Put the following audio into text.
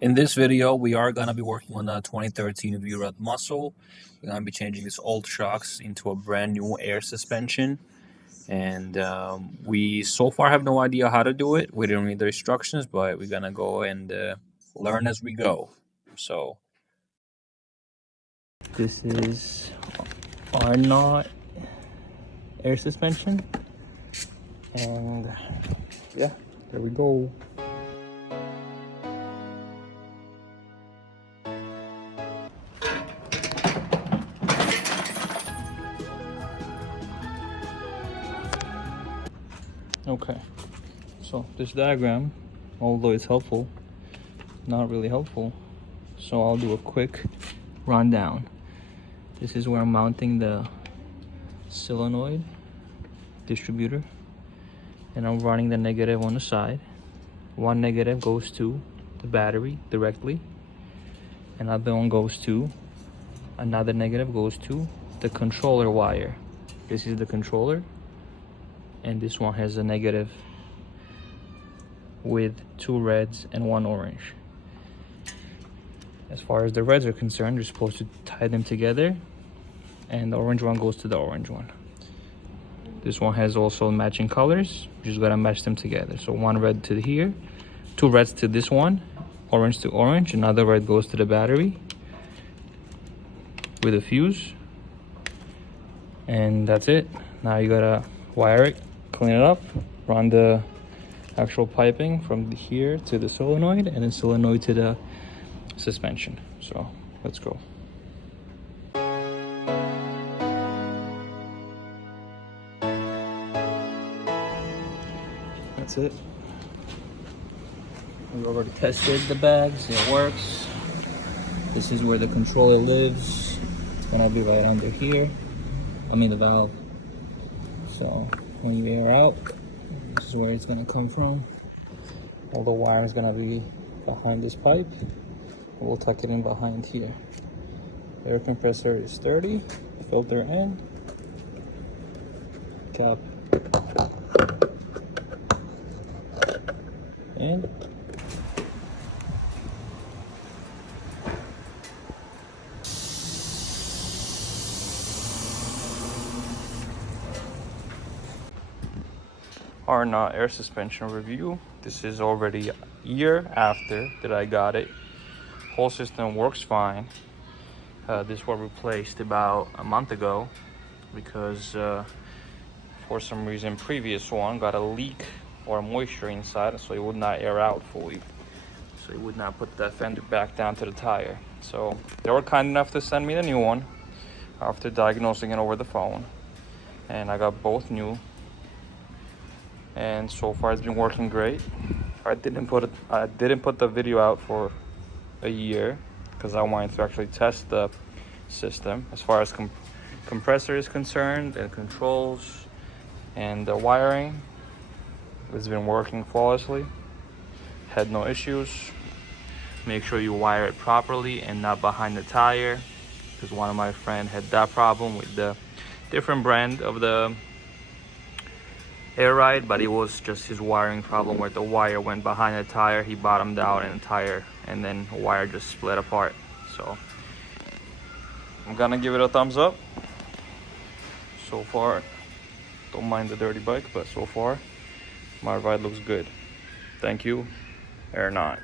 In this video, we are going to be working on the 2013 VROD Muscle. We're going to be changing its old shocks into a brand new air suspension. And we so far have no idea how to do it. We didn't read the instructions, but we're going to go and learn as we go. So this is Arnott air suspension. And yeah, there we go. Okay, so this diagram, although it's helpful, not really helpful, so I'll do a quick rundown. This is where I'm mounting the solenoid distributor, and I'm running the negative on the side. One negative goes to the battery directly, another one goes to, another negative goes to the controller wire. This is the controller, and this one has a negative with 2 reds and 1 orange. As far as the reds are concerned, you're supposed to tie them together, and the orange one goes to the orange one. This one has also matching colors. You just gotta match them together. So 1 red to here, 2 reds to this one, orange to orange, another red goes to the battery with a fuse, and that's it. Now you gotta wire it, clean it up, run the actual piping from here to the solenoid, and then solenoid to the suspension. So let's go. That's it. We already tested the bags, it works. This is where the controller lives. It's gonna be right under here. I mean the valve. So when you air out, this is where it's gonna come from. All the wire is gonna be behind this pipe. We'll tuck it in behind here. Air compressor is 30, filter in, cap in. Arnott air suspension review. This is already a year after that I got it. Whole system works fine. This was replaced about a month ago because for some reason previous one got a leak or moisture inside, so it would not air out fully. So it would not put the fender back down to the tire. So they were kind enough to send me the new one after diagnosing it over the phone, and I got both new. And so far it's been working great. I didn't put the video out for a year because I wanted to actually test the system as far as compressor is concerned, and controls and the wiring. It's been working flawlessly, had no issues. Make sure you wire it properly and not behind the tire, because one of my friends had that problem with the different brand of the air ride, but it was just his wiring problem where the wire went behind the tire. He bottomed out in the tire, and then the wire just split apart. So I'm gonna give it a thumbs up. So far, don't mind the dirty bike, but so far my ride looks good. Thank you, Arnott.